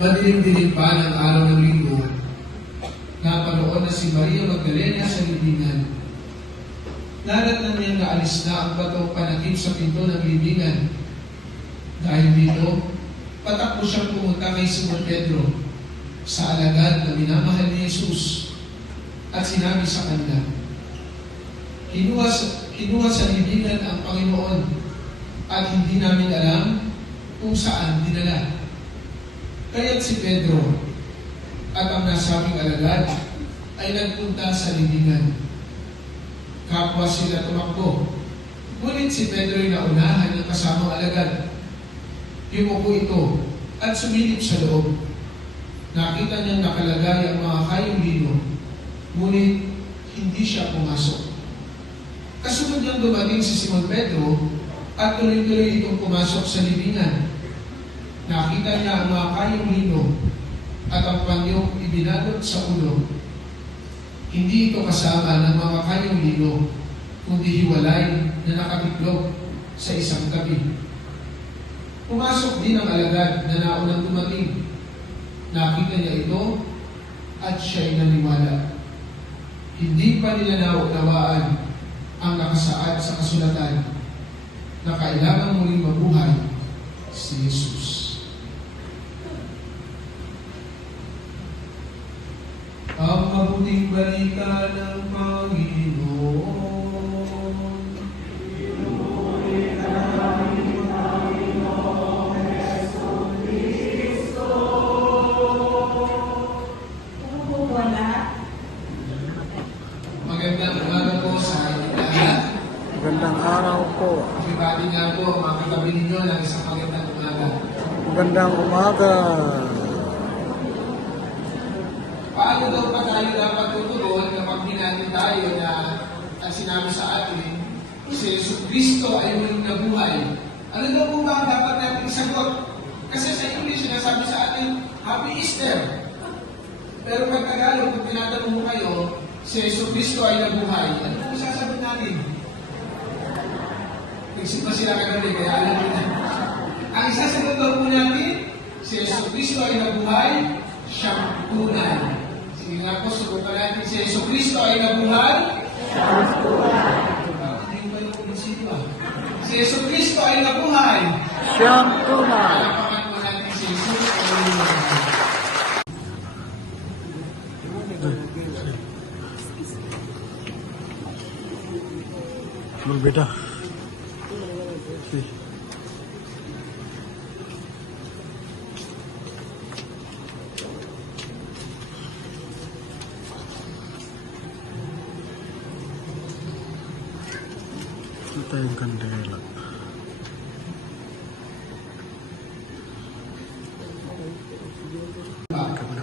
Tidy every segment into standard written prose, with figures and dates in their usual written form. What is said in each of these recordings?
Madilim-dilim pa ng araw ng linggo, napanood na si Maria Magdalena sa libingan. Nadatnan niyang naalis na ang batong panakip sa pinto ng libingan. Dahil dito, patakbo siyang pumunta kay Simon Pedro sa alagad na minamahal ni Jesus at sinabi sa kanila, Kinuha sa libingan ang Panginoon at hindi namin alam kung saan dinala. Kaya't si Pedro at ang nasabing alagad ay nagpunta sa libingan. Kapwa sila tumakbo. Ngunit si Pedro ay naunahan ng kasamang alagad. Yumuko ito at sumilip sa loob. Nakita niyang nakalagay ang mga kayong lino, ngunit hindi siya pumasok. Kasunod niyang dumating si Simon Pedro at tuloy-tuloy itong pumasok sa libingan. Nakita niya ang mga kayong lino at ang panyong ibinalot sa ulo. Hindi ito kasama ng mga kayong lino, kundi hiwalay na nakatiklop sa isang tabi. Pumasok din ang alagad na naunang dumating. Nakita niya ito at siya'y naniwala. Hindi pa nila naunawaan ang nakasaad sa kasulatan na kailangan muling mabuhay si Jesus. Ang mabuting balita ng Panginoon. Magandang umaga po sa inyo lahat. Magandang araw po. Ibati nga po mga katabi ninyo ng isang magandang umaga. Magandang umaga. Paano daw pa tayo dapat tutugon kapag natin tayo na ang sinabi sa atin, si Jesus Cristo ay muling nabuhay? Ano daw po ba ang dapat natin isagot? Kasi sa English, sinasabi sa atin, Happy Easter. Pero pag Tagalog, kung tinatanong mo kayo, si Jesus Cristo ay nabuhay, ano po sasagot natin? Nagsip pa sila kagabi, kaya alam mo na. Ang isasagot daw po natin, si Jesus Cristo ay nabuhay, siyang tunay. Sige nga po, subukan natin si Yesu Cristo ay nabuhay. Hindi ba yung kumisito ah? Si Yesu Cristo ay nabuhay. Siyang tunay. Palapakan mo natin si Jesus ay nabuhay. Berbeda. Kita yung kandela.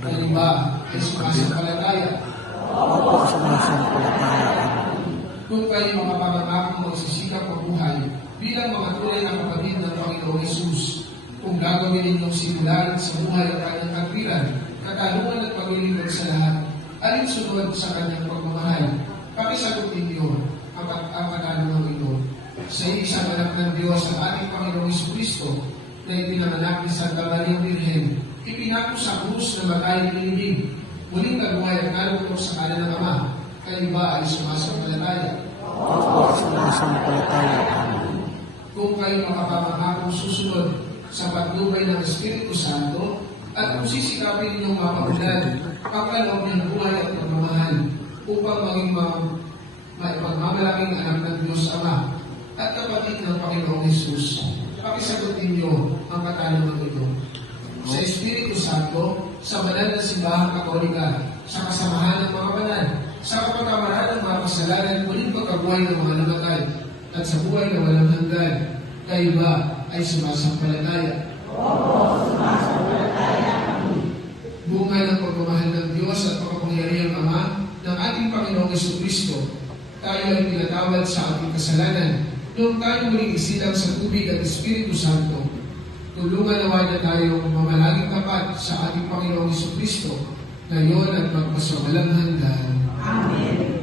Kayo ba ay sumasampalataya? Opo, sumasampalataya. Kung kayo mga pamangakong magsisikap mabuhay bilang mga tunay na kapatid ng Panginoong Hesus, kung gagawin ninyong simulan sa buhay ang kanyang katwiran, katanungan at paglilingkod sa lahat, alinsunod sa kanyang pagmamahal, pakisagot ninyo ang katanungan ito. Sa isang anak ng Diyos ang ating Panginoong Jesucristo na ipinanganak ni Santa Maria Virgen, ipinako sa krus na matay nilibing, muling nabuhay at nalutok sa kanan ng Ama. Kayo ba ay sumasampalataya? Opo, sumasampalataya. Kung kayo makapamahakong susunod sa patnubay ng Espiritu Santo at kung sisikapin ninyong mapagulan ang kaloob ng buhay at pagmamahal upang maging maipagmamalaking anak ng Diyos Ama at kapatid ng Panginoong Hesus, pakisagot ninyo ang katanungan ito. Sa Espiritu Santo, sa banal na simbahang Katolika, sa kasamahan ng mga banal, sa kapatamaran ng mga kasalanan, muling pagkabuhay ng mga namatay, at sa buhay na walang hanggan, kayo ba ay sumasampalataya? Oo, sumasampalataya kami. Bunga ng pagmamahal ng Diyos at pagkapangyarihang Ama ng ating Panginoong Jesucristo, tayo ay pinatawad sa ating kasalanan noong tayo muling isilang sa tubig at Espiritu Santo. Tulungan nawa na tayo mamalaging tapat sa ating Panginoong Jesucristo, ngayon at magpasawalang hanggan. Amen.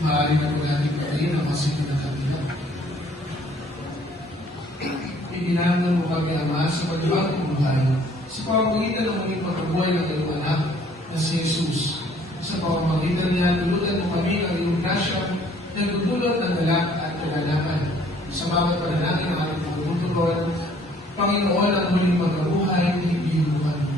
Maaari na po natin patayin ang masino na kabila. Ibinangon mo kami, Ama, sa pagbagong buhay, sa pamamagitan ng muling pagkabuhay ng iyong anak na si Jesus. Sa pamamagitan niya, tulutan mo kami ang iyong grasya na nagdudulot ng galak at kagalakan. Sa bawat panalangin ng ating pagbubuturon, Panginoon, ang muling pagkabuhay, hindi mo kami.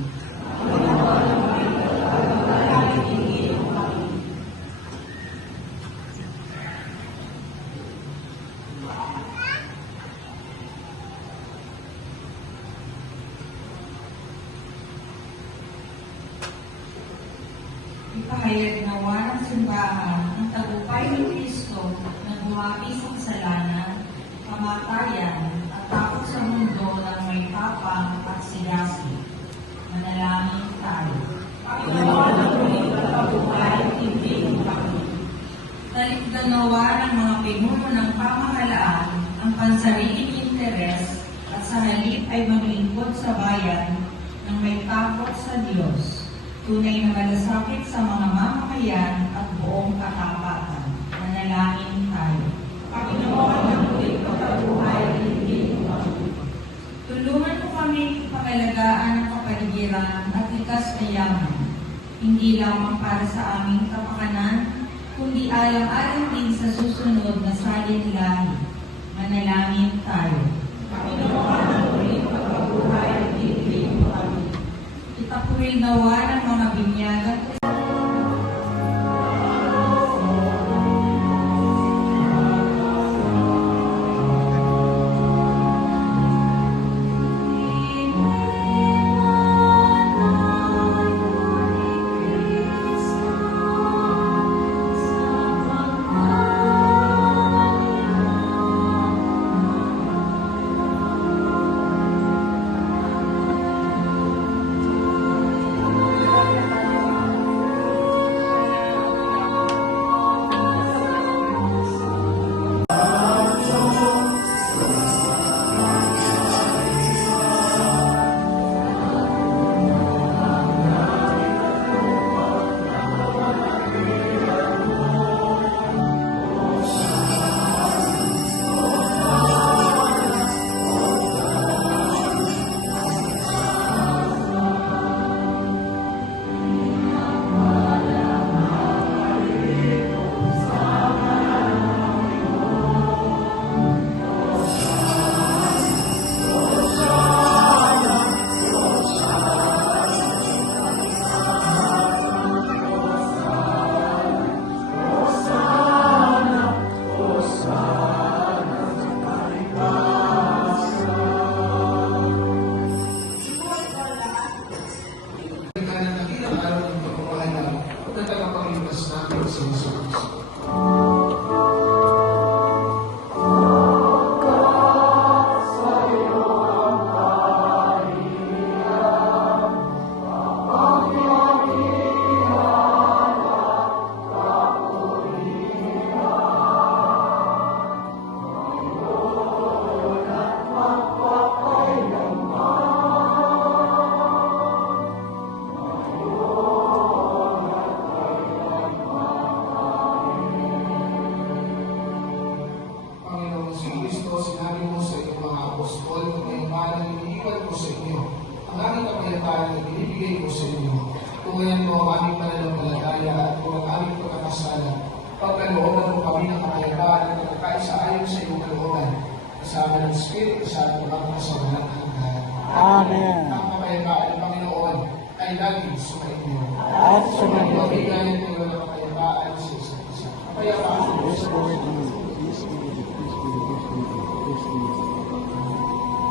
Ipahayag nawa ng simbahan ang tagumpay ni Kristo na gumapi sa kasalanan, kamatayan, at takot sa mundo ng may tapang at sigasi. Manalangin tayo. Panginoon, ang muling pagkabuhay, hindi mo kami. Talikdan nawa ng mga pinuno ng pamahalaan ang pansariling interes at sa halip ay maglingkod sa bayan ng may takot sa Diyos. Tunay na malasakit sa mga mamamayan at buong katapatan. Manalangin tayo. Panginoon, ang muling pagkabuhay, hindi mo kami. Tulungan mo kami pangalagaan ng kapaligiran at likas na yaman, hindi lamang para sa aming kapakanan, kundi alang-alang din sa susunod na salinlahi. Manalangin tayo. Panginoon, ang muling pagkabuhay, hindi mo kami. Itapuhin nawa ng mga binyagan Tungayan mo ang aming pananampalataya at kung ang aming pagkakasala. Pagkalooban mo kami ng kapayapaan at pagkakaisa ayon sa iyong kalooban. Kasama ng Espiritu Santo ang sa walang hanggan. Amen. Ang kapayapaan ng Panginoon ay laging sumainyo. At sumainyo. Mabigayan kayo ng kapayapaan sa isa't isa. Kapayapaan. Yes, Lord. Peace be with you. Peace be with you. Peace be with you. Peace be with you.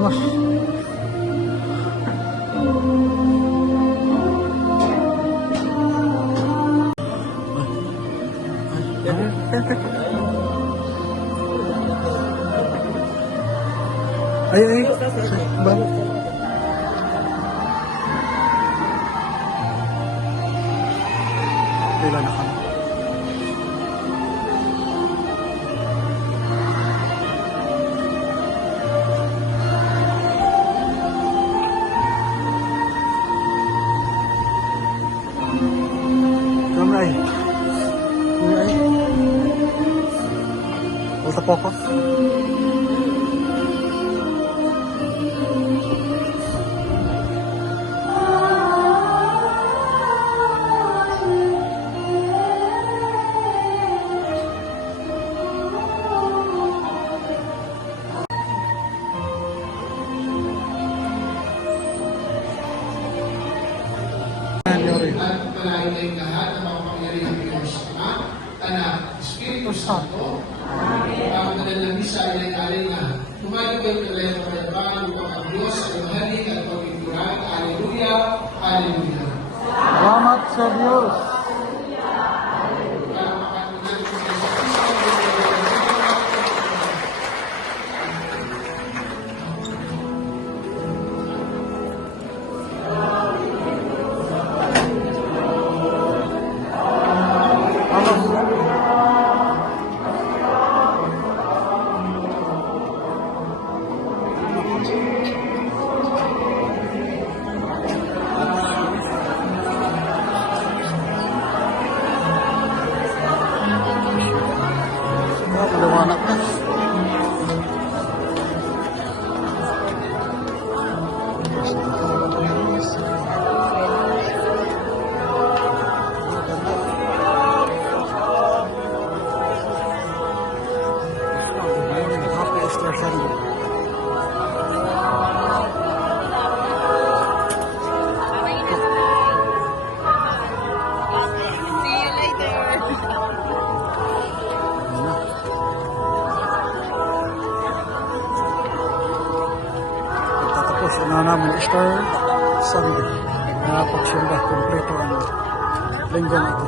Vamos. Ay, ay. Bang. Wala na kami. Camera ay. Camera ay. Ultra focus. At palayo kayong lahat ng mga pangyarihan ng Diyos Ama, Anak, Espiritu Santo. Pagkamadal ng misa ay alay na. Tumayo kayo ng lahat ng kayabangan upang ang Diyos ay mahalig at pagpinturan. Alleluia, Alleluia. Salamat sa Diyos. Maliwanag na. Happy Easter Sunday. Pagtatapos na namin Easter Sunday. Nakapagsimba kompleto ang linggo na ito.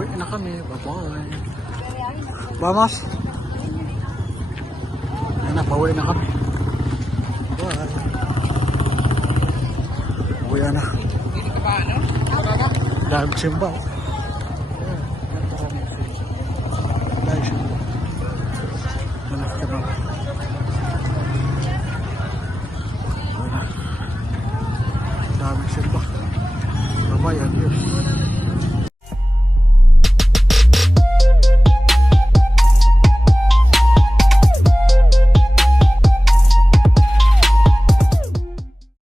Uwi na kami. Bye-bye. Vamos. Yan na, pauwi na kami. Bye. Uwi na. Dahil simba. Dahil simba. Manak ka na. Dami simba. Bye-bye. Adios.